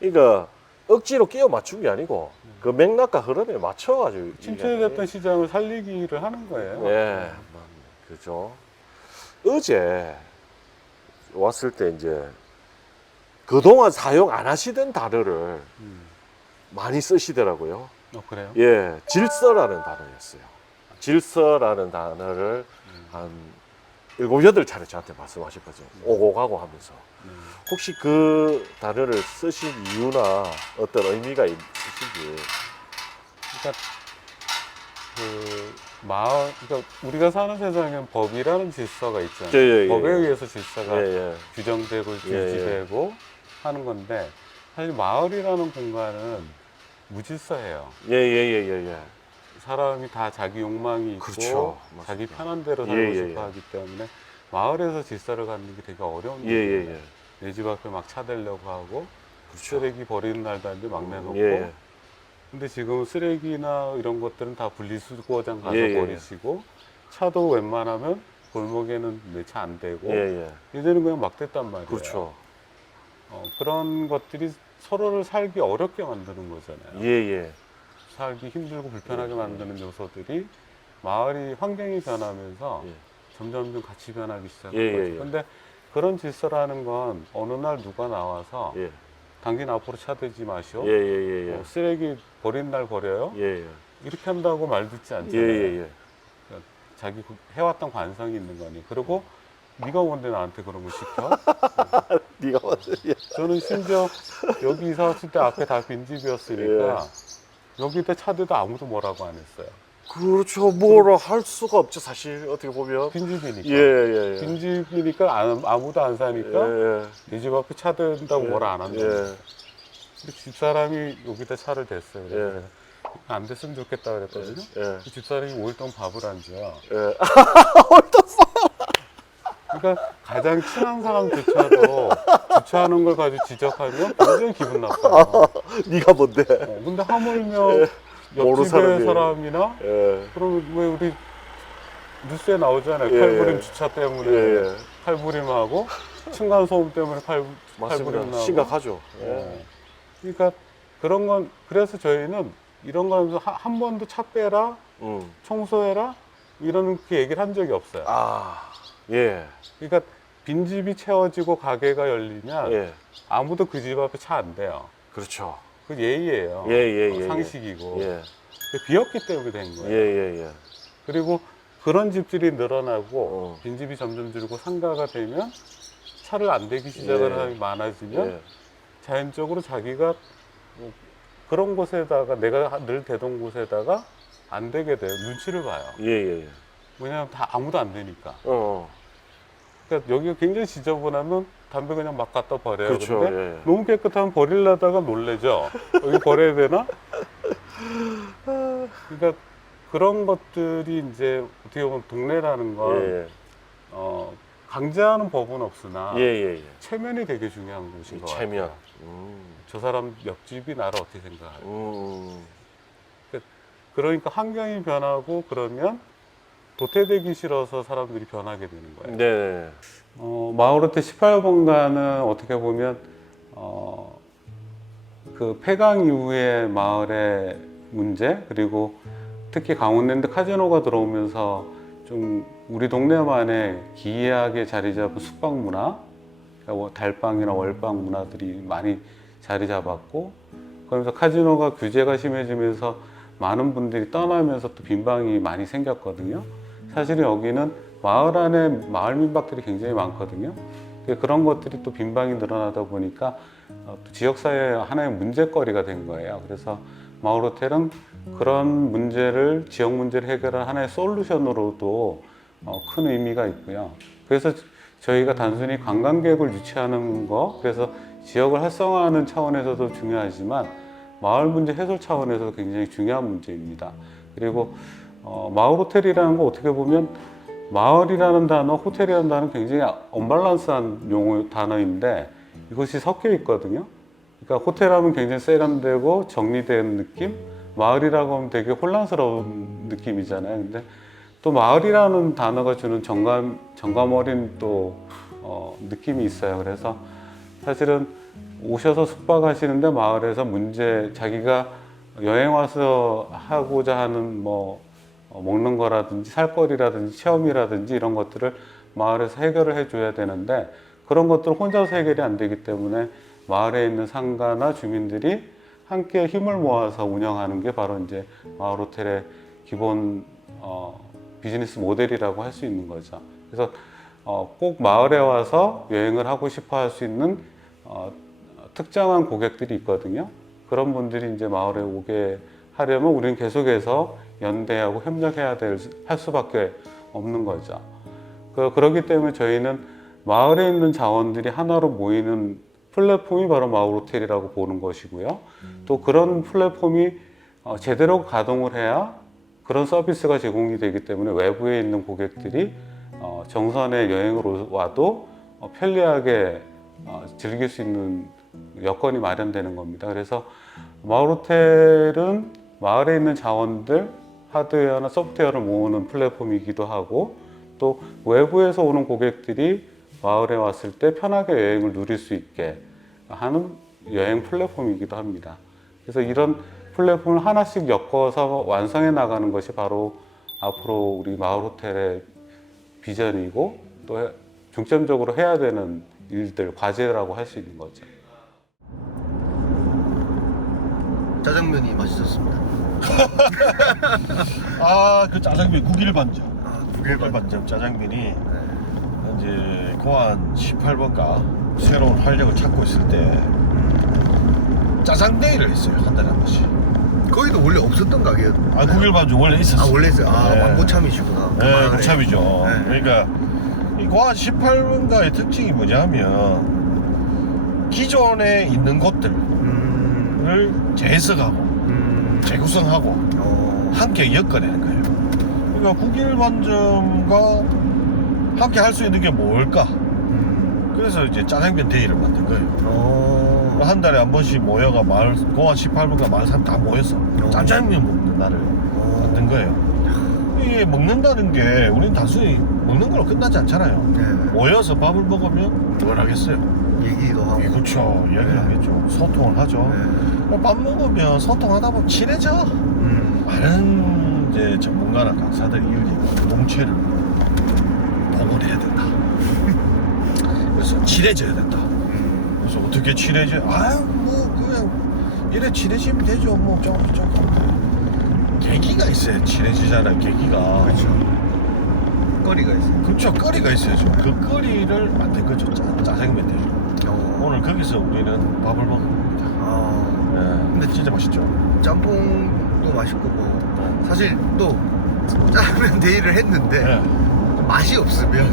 그러니까 억지로 끼워 맞춘 게 아니고 그 맥락과 흐름에 맞춰가지고 침체됐던 시장을 살리기를 하는 거예요. 예, 그죠. 어제 왔을 때 이제 그동안 사용 안 하시던 단어를 많이 쓰시더라고요. 그래요? 예, 질서라는 단어였어요. 질서라는 단어를 한 7, 8차례 저한테 말씀하실 거죠. 오고 가고 하면서. 혹시 그 단어를 쓰신 이유나 어떤 의미가 있으신지. 그러니까 그러니까 우리가 사는 세상엔 법이라는 질서가 있잖아요. 예. 법에 의해서 질서가 예. 규정되고 유지되고 하는 건데 사실 마을이라는 공간은 무질서해요. 예. 사람이 다 자기 욕망이 있고 그렇죠. 자기 맞습니다. 편한 대로 살고 예. 싶어 하기 때문에 마을에서 질서를 갖는 게 되게 어려운 예. 일이에요. 내 집 앞에 막 차대려고 하고 그렇죠. 쓰레기 버리는 날도 아닌데 막 내놓고 예. 근데 지금 쓰레기나 이런 것들은 다 분리수거장 가서 예. 버리시고 차도 웬만하면 골목에는 매차 안 되고 예. 예전에는 그냥 막 됐단 말이에요. 그렇죠. 그런 것들이 서로를 살기 어렵게 만드는 거잖아요. 예. 살기 힘들고 불편하게 만드는 요소들이 마을이 환경이 변하면서 예. 점점 같이 변하기 시작한 예. 거죠. 근데 그런 질서라는 건 어느 날 누가 나와서 예. 당신 앞으로 차대지 마시오. 예. 쓰레기 버린 날 버려요. 예. 이렇게 한다고 말 듣지 않잖아요. 예. 자기 해왔던 관성이 있는 거니. 그리고 네가 뭔데 나한테 그런 걸 시켜? 네가 맞아. 예. 저는 심지어 여기 이사 왔을 때 앞에 다 빈집이었으니까 여기다 차대도 아무도 뭐라고 안 했어요. 그렇죠. 뭐라 할 수가 없죠, 사실. 어떻게 보면. 빈집이니까. 예. 빈집이니까 아무도 안 사니까 예. 내 집 앞에 차 댄다고 뭐라 안 한다. 예. 근데 집사람이 여기다 차를 댔어요. 그래서 안 됐으면 좋겠다 그랬거든요. 예. 그 집사람이 5일 동안 밥을 안 줘요. 예. 그러니까 가장 친한 사람조차도 주차하는 걸 가지고 지적하면 굉장히 기분 나빠요. 네가 뭔데? 근데 하물며 모르는 옆집의 사람이. 사람이나 예. 그럼 왜 우리 뉴스에 나오잖아요. 예, 칼부림 예. 주차 때문에 예. 칼부림하고 층간 소음 때문에 칼부림 맞습니다. 나고. 심각하죠. 그러니까 그런 건 그래서 저희는 이런 거 한 번도 차 빼라, 청소해라 이런 그 얘기를 한 적이 없어요. 아, 예. 그러니까 빈집이 채워지고 가게가 열리면 예. 아무도 그 집 앞에 차 안 대요. 그렇죠. 그 예의예요. 예. 상식이고. 예. 근데 비었기 때문에 된 거예요. 예. 그리고 그런 집들이 늘어나고 빈집이 점점 줄고 상가가 되면 차를 안 대기 시작하는 사람이 많아지면 예. 자연적으로 자기가 뭐 그런 곳에다가 내가 늘 대던 곳에다가 안 되게 돼요. 눈치를 봐요. 예. 왜냐하면 다 아무도 안 되니까. 어. 그러니까 여기가 굉장히 지저분하면 담배 그냥 막 갖다 버려요. 그렇죠. 근데 예. 너무 깨끗하면 버리려다가 놀래죠. 여기 버려야 되나? 그러니까 그런 것들이 이제 어떻게 보면 동네라는 건 예. 강제하는 법은 없으나 예. 체면이 되게 중요한 곳인 것 같아요. 체면. 저 사람 옆집이 나를 어떻게 생각할까? 그러니까 환경이 변하고 그러면 도태되기 싫어서 사람들이 변하게 되는 거예요. 네. 마을호텔 18번가는 어떻게 보면 그 폐강 이후의 마을의 문제 그리고 특히 강원랜드 카지노가 들어오면서 좀 우리 동네만의 기이하게 자리 잡은 숙박 문화, 그러니까 달방이나 월방 문화들이 많이 자리 잡았고 그러면서 카지노가 규제가 심해지면서 많은 분들이 떠나면서 또 빈방이 많이 생겼거든요. 사실은 여기는 마을 안에 마을 민박들이 굉장히 많거든요. 그런 것들이 또 빈방이 늘어나다 보니까 또 지역사회의 하나의 문제거리가 된 거예요. 그래서 마을호텔은 그런 문제를 지역 문제를 해결하는 하나의 솔루션으로도 큰 의미가 있고요. 그래서 저희가 단순히 관광객을 유치하는 거, 그래서 지역을 활성화하는 차원에서도 중요하지만 마을 문제 해소 차원에서도 굉장히 중요한 문제입니다. 그리고 마을 호텔이라는 거 어떻게 보면 마을이라는 단어, 호텔이라는 단어는 굉장히 언밸런스한 용어 단어인데 이것이 섞여 있거든요. 그러니까 호텔하면 굉장히 세련되고 정리된 느낌, 마을이라고 하면 되게 혼란스러운 느낌이잖아요. 근데 또 마을이라는 단어가 주는 정감 어린 또 느낌이 있어요. 그래서 사실은 오셔서 숙박하시는데 마을에서 문제, 자기가 여행 와서 하고자 하는 뭐 먹는 거라든지 살거리라든지 체험이라든지 이런 것들을 마을에서 해결을 해줘야 되는데 그런 것들 혼자서 해결이 안 되기 때문에 마을에 있는 상가나 주민들이 함께 힘을 모아서 운영하는 게 바로 이제 마을 호텔의 기본 비즈니스 모델이라고 할 수 있는 거죠. 그래서 꼭 마을에 와서 여행을 하고 싶어 할 수 있는 특정한 고객들이 있거든요. 그런 분들이 이제 마을에 오게 하려면 우리는 계속해서 연대하고 협력해야 할 수밖에 없는 거죠. 그렇기 때문에 저희는 마을에 있는 자원들이 하나로 모이는 플랫폼이 바로 마을 호텔이라고 보는 것이고요. 또 그런 플랫폼이 제대로 가동을 해야 그런 서비스가 제공이 되기 때문에 외부에 있는 고객들이 정선에 여행을 와도 편리하게 즐길 수 있는 여건이 마련되는 겁니다. 그래서 마을 호텔은 마을에 있는 자원들, 하드웨어나 소프트웨어를 모으는 플랫폼이기도 하고 또 외부에서 오는 고객들이 마을에 왔을 때 편하게 여행을 누릴 수 있게 하는 여행 플랫폼이기도 합니다. 그래서 이런 플랫폼을 하나씩 엮어서 완성해 나가는 것이 바로 앞으로 우리 마을 호텔의 비전이고 또 중점적으로 해야 되는 일들, 과제라고 할 수 있는 거죠. 짜장면이 맛있었습니다. 그 짜장면 9일 반점. 9일 반점 짜장면이 이제 고안 18번가 새로운 활력을 찾고 있을 때 짜장데이를 했어요. 한 달에 한 번씩. 거기도 원래 없었던 가게였. 9일 반점 원래 있었어요. 원래 있어요. 네. 왕고참이시구나. 네, 고참이죠. 네. 그러니까 이 고안 18번가의 특징이 뭐냐면 기존에 있는 곳들을 재해석하고 재구성하고 함께 엮어내는 거예요. 그러니까 국일반점과 함께 할 수 있는 게 뭘까? 그래서 이제 짜장면 데이를 만든 거예요. 한 달에 한 번씩 모여가 마을 고아 18번가 마을 사람 다 모여서 짜장면 먹는 날을 만든 거예요. 이게 먹는다는 게 우리는 단순히 먹는 걸로 끝나지 않잖아요. 네. 모여서 밥을 먹으면 뭘 하겠어요? 얘기도 하고. 그렇죠. 이야기를 하겠죠. 소통을 하죠. 네. 밥 먹으면 소통하다 보면 친해져. 많은 이제 전문가나 강사들이 이렇게 공채를 복원해야 된다. 그래서 친해져야 된다. 그래서 어떻게 친해져? 아유 뭐 그냥 이래 친해지면 되죠. 뭐 조금 계기가 있어야 친해지잖아요. 계기가. 그렇죠. 거리가 있어요. 그렇죠. 거리가 있어야죠. 그 거리를 만든 거죠. 짜장면 되죠. 오늘 거기서 우리는 밥을 먹습니다. 네. 근데 진짜 맛있죠. 짬뽕도 맛있고 뭐 사실 또 짜장면 데이를 했는데 네. 맛이 없으면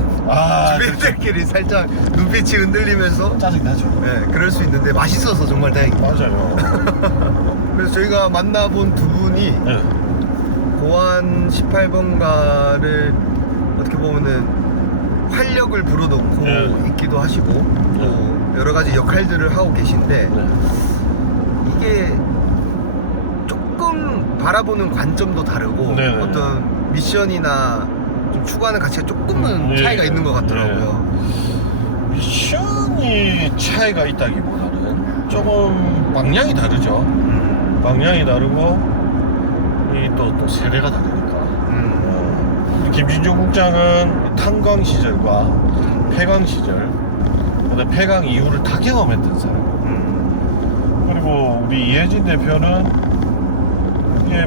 주민들끼리 살짝 눈빛이 흔들리면서 짜증나죠. 네, 그럴 수 있는데 맛있어서 정말 다행입니다. 맞아요. 그래서 저희가 만나본 두 분이 네. 고안 18번가를 어떻게 보면은 활력을 불어넣고 네. 있기도 하시고 또 여러 가지 역할들을 하고 계신데 네. 이게 조금 바라보는 관점도 다르고 네네. 어떤 미션이나 좀 추구하는 가치가 조금은 예. 차이가 있는 것 같더라고요. 미션이 차이가 있다기보다는 조금 방향이 다르죠. 방향이 다르고 또 세대가 다르니까. 우리 김진중 국장은 탄광 시절과 폐광 시절, 그다음 폐광 이후를 다 경험했던 사람. 그리고 우리 이혜진 대표는 이게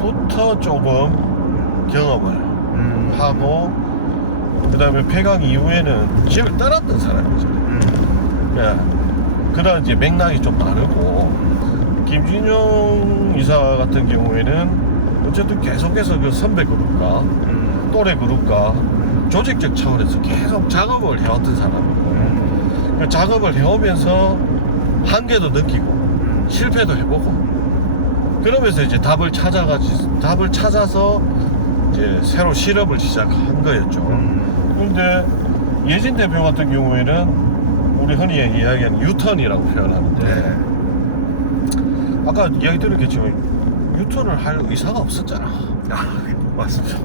폐광부터 조금 경험을 하고 그 다음에 폐광 이후에는 지역을 떠났던 사람이죠. 예. 그다음 이제 맥락이 좀 다르고 김진용 이사 같은 경우에는 어쨌든 계속해서 그 선배 그룹과 또래 그룹과 조직적 차원에서 계속 작업을 해왔던 사람이고 그 작업을 해오면서 한계도 느끼고 실패도 해보고 그러면서 이제 답을 찾아서 이제 새로 실험을 시작한 거였죠. 그런데 예진 대표 같은 경우에는 우리 흔히 이야기하는 유턴이라고 표현하는데 아까 이야기 들었겠지만 유턴을 할 의사가 없었잖아. 맞습니다.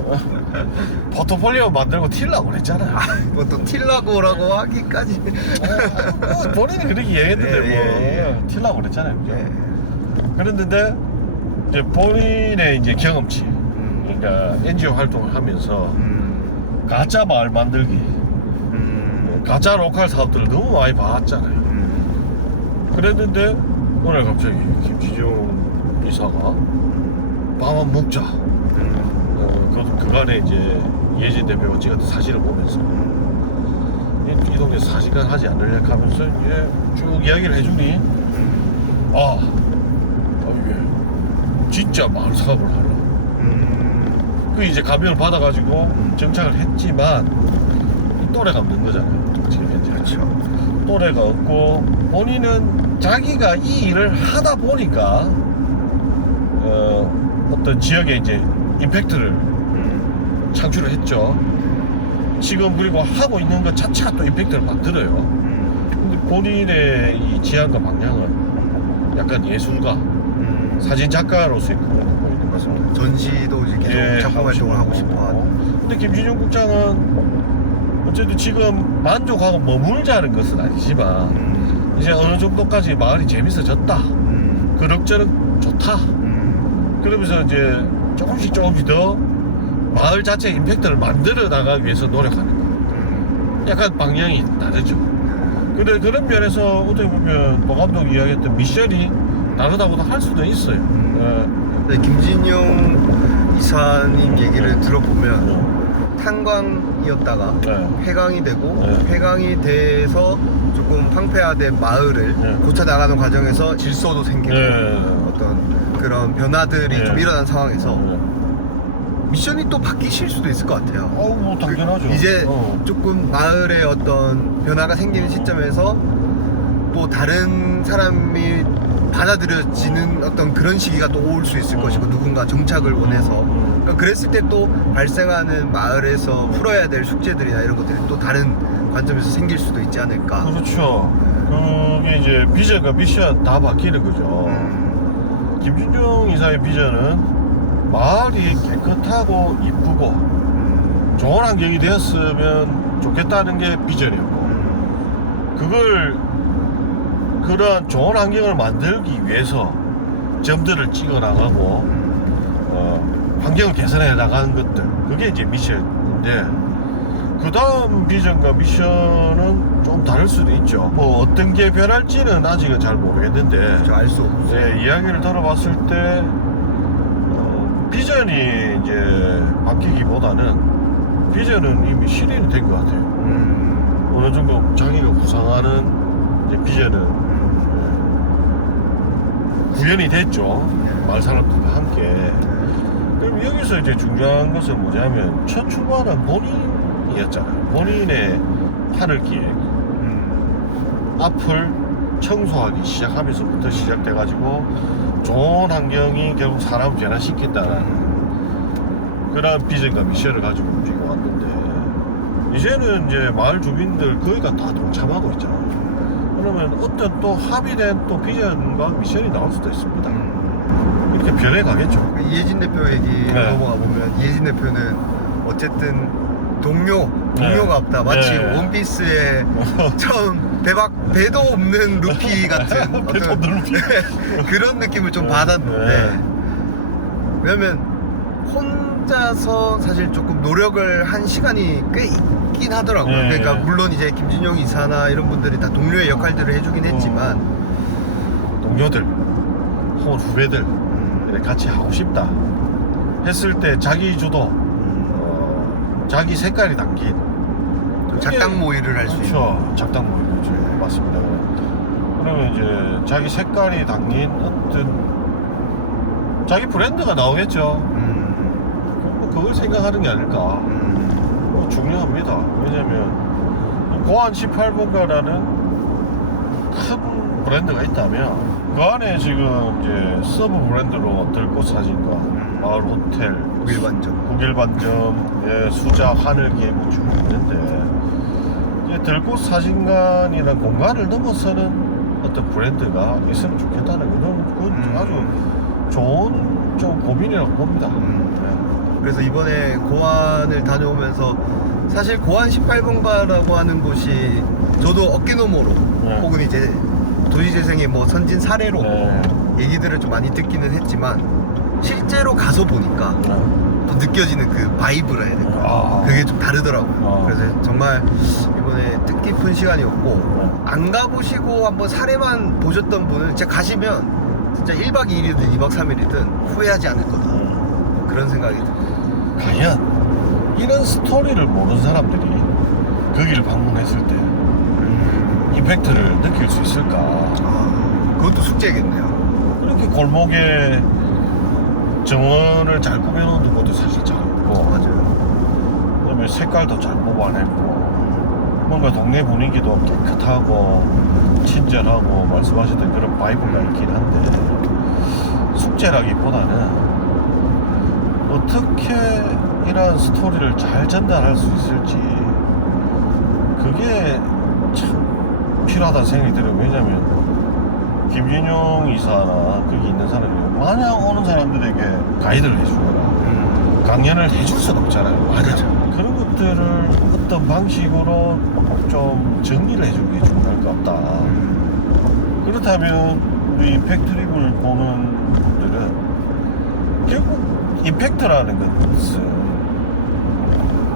포트폴리오 만들고 튀려고 그랬잖아요. 뭐 또 틸라고라고 하기까지. 뭐 본인이 그렇게 얘기했는데 뭐 튀려고 그랬잖아요. 그죠? 그랬는데 이제 본인의 이제 경험치, 그러니까 NGO 활동을 하면서 가짜 마을 만들기, 가짜 로컬 사업들을 너무 많이 봐왔잖아요. 그랬는데 오늘 갑자기 김지중 이사가 방안 묵자. 그간에 이제 예진 대표가 찍었던 사진을 보면서 이 동네에서 사진관 하지 않으려 하면서 이제 쭉 이야기를 해주니 이게 진짜 마을 사업을 하려. 그 이제 감명을 받아가지고 정착을 했지만 또래가 없는 거잖아요. 지금 현재. 그렇죠. 또래가 없고 본인은 자기가 이 일을 하다 보니까 어떤 지역에 이제 임팩트를 창출을 했죠. 지금 그리고 하고 있는 것 자체가 또 임팩트를 만들어요. 근데 본인의 이 지향과 방향은 약간 예술가, 사진 작가로서의 꿈을 갖고 있는 것입니다. 전시도 이제 계속 작품 활동을 하고 싶어 하는. 근데 김진용 국장은 어쨌든 지금 만족하고 머물자는 것은 아니지만 이제 어느 정도까지 마을이 재밌어졌다. 그럭저럭 좋다. 그러면서 이제 조금씩 더 마을 자체의 임팩트를 만들어 나가기 위해서 노력하는 거. 약간 방향이 다르죠. 근데 그런 면에서 어떻게 보면 보 감독이 이야기했던 미션이 다르다고도 할 수도 있어요. 네, 김진용 이사님 얘기를 들어보면 탄광이었다가 폐광이 되고 폐광이 돼서 조금 황폐화된 마을을 고쳐 나가는 과정에서 질서도 생기고 어떤 그런 변화들이 좀 일어난 상황에서 미션이 또 바뀌실 수도 있을 것 같아요. 뭐 당연하죠. 이제 조금 마을에 어떤 변화가 생기는 시점에서 또 다른 사람이 받아들여지는 어떤 그런 시기가 또 올 수 있을 것이고 누군가 정착을 원해서 그러니까 그랬을 때 또 발생하는 마을에서 풀어야 될 숙제들이나 이런 것들이 또 다른 관점에서 생길 수도 있지 않을까. 그렇죠. 그게 이제 비전과 미션 다 바뀌는 거죠. 김준용 이사의 비전은 마을이 깨끗하고 이쁘고 좋은 환경이 되었으면 좋겠다는 게 비전이었고, 그걸 그러한 좋은 환경을 만들기 위해서 점들을 찍어 나가고 환경을 개선해 나가는 것들, 그게 이제 미션인데, 그 다음 비전과 미션은 좀 다를 수도 있죠. 뭐 어떤 게 변할지는 아직은 잘 모르겠는데, 알 수 없죠. 이야기를 들어봤을 때 비전이 이제 바뀌기보다는 비전은 이미 실현이 된 것 같아요. 어느 정도 자기가 구상하는 이제 비전은 구현이 됐죠. 마을 사람들과 함께. 그럼 여기서 이제 중요한 것은 뭐냐면, 첫 출발은 본인이었잖아요. 본인의 하늘 기획. 앞을 청소하기 시작하면서부터 시작돼가지고 좋은 환경이 결국 사람을 변화시킨다는 그런 비전과 미션을 가지고 움직이고 왔는데, 이제는 이제 마을 주민들 거의가 다 동참하고 있잖아요. 그러면 어떤 또 합의된 또 비전과 미션이 나올 수도 있습니다. 이렇게 변해가겠죠. 이혜진 대표 얘기 넘어가 보면, 이혜진 대표는 어쨌든 동료가 없다. 마치 원피스의 처음 배도 없는 루피 같은 배도 없는 루피? 그런 느낌을 좀 받았는데, 왜냐면 혼자서 사실 조금 노력을 한 시간이 꽤 있긴 하더라고요. 그러니까 물론 이제 김진용 이사나 이런 분들이 다 동료의 역할들을 해주긴 했지만, 동료들 혹은 후배들 같이 하고 싶다 했을 때 자기 주도, 자기 색깔이 담긴 작당 모의를 할 수 있는. 그렇죠. 작당 모의. 그렇죠. 맞습니다. 그러면 이제 자기 색깔이 담긴 어떤 자기 브랜드가 나오겠죠. 그걸 생각하는 게 아닐까. 중요합니다. 왜냐면 고안 18번가라는 큰 브랜드가 있다면, 그 안에 지금 이제 서브 브랜드로 들꽃 사진과 마을 호텔, 국일반점, 수작, 하늘기획 쭉 있는데, 이제 들꽃 사진관이라는 공간을 넘어서는 어떤 브랜드가 있으면 좋겠다는 거는 그건 아주 좋은 좀 고민이라고 봅니다. 그래서 이번에 고안을 다녀오면서 사실 고안 18번가라고 하는 곳이 저도 어깨너머로 혹은 이제 도시재생의 뭐 선진 사례로 얘기들을 좀 많이 듣기는 했지만, 실제로 가서 보니까 또 느껴지는 그 바이브라 해야 될까, 그게 좀 다르더라고요. 그래서 정말 이번에 뜻깊은 시간이었고, 안 가보시고 한번 사례만 보셨던 분은 진짜 가시면 진짜 1박 2일이든 2박 3일이든 후회하지 않을 거다, 그런 생각이 듭니다. 과연 이런 스토리를 모르는 사람들이 거기를 방문했을 때 임팩트를 느낄 수 있을까? 그것도 숙제겠네요. 이렇게 골목에 정원을 잘 꾸며놓는 것도 사실 잘 없고, 맞아요. 그다음에 색깔도 잘 뽑아냈고, 뭔가 동네 분위기도 깨끗하고 친절하고 말씀하셨던 그런 바이브가 있긴 한데, 숙제라기보다는 어떻게 이러한 스토리를 잘 전달할 수 있을지, 그게 참 필요하다는 생각이 들어요. 왜냐면 김진용 이사나 거기 있는 사람이 마냥 오는 사람들에게 가이드를 해주거나 강연을 해줄 수는 없잖아요. 그렇죠. 그런 것들을 어떤 방식으로 좀 정리를 해주는 게 중요할 것 같다. 그렇다면 우리 임팩트립을 보는 분들은 결국 임팩트라는 것은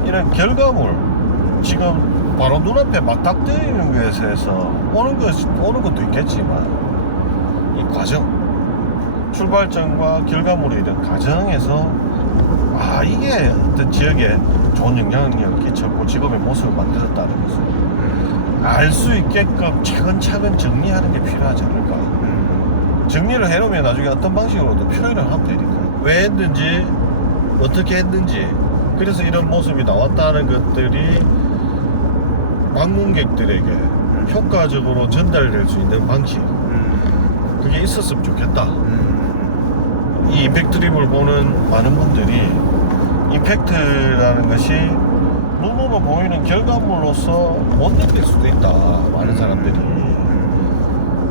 이런 결과물, 지금 바로 눈앞에 맞닥뜨리는 것에서 오는 것도 있겠지만, 이 과정, 출발점과 결과물의 이런 과정에서 이게 어떤 지역에 좋은 영향력을 끼쳤고 직업의 모습을 만들었다는 것을 알 수 있게끔 차근차근 정리하는 게 필요하지 않을까. 정리를 해놓으면 나중에 어떤 방식으로도 표현을 하면 되니까, 왜 했는지, 어떻게 했는지, 그래서 이런 모습이 나왔다는 것들이 방문객들에게 효과적으로 전달될 수 있는 방식, 그게 있었으면 좋겠다. 이 임팩트 트립을 보는 많은 분들이 임팩트라는 것이 눈으로 보이는 결과물로서 못 느낄 수도 있다, 많은 사람들이.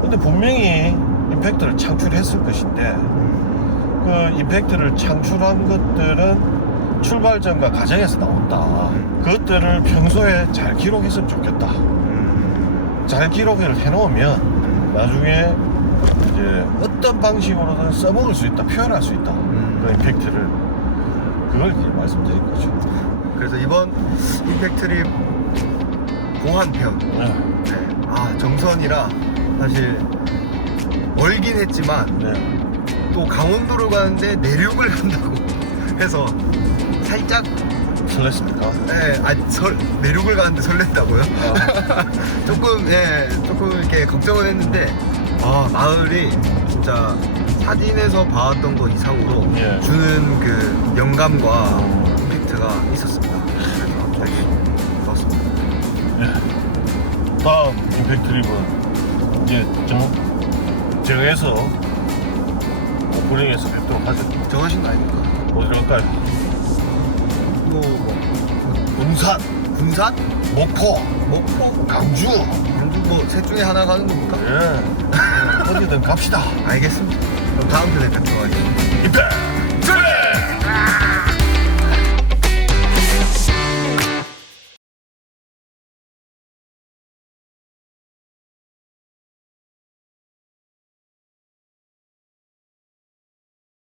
근데 분명히 임팩트를 창출했을 것인데 그 임팩트를 창출한 것들은 출발점과 과정에서 나온다. 그것들을 평소에 잘 기록했으면 좋겠다. 잘 기록을 해놓으면 나중에 이제 어떤 방식으로든 써먹을 수 있다, 표현할 수 있다. 그 임팩트를, 그걸 이제 말씀드린 거죠. 그래서 이번 임팩트립 고한편, 정선이라 사실 멀긴 했지만 또 강원도를 가는데 내륙을 간다고 해서 살짝 설렜습니까? 내륙을 가는데 설렜다고요? 조금 이렇게 걱정은 했는데 마을이 진짜 사진에서 봐왔던 거 이상으로 주는 그 영감과 임팩트가 있었습니다. 그래서 되게 좋았습니다. 다음 임팩트 트립은 이제 정해서 오프닝에서 뵙도록 하죠. 정하신 거 아닙니까? 어디로 갈까요? 뭐 군산, 군산? 목포, 강주. 뭐 셋 중에 하나 가는 겁니까? 어디든 갑시다. 알겠습니다. 그럼 다음 편에 뵙도록 하겠습니다. 임팩트!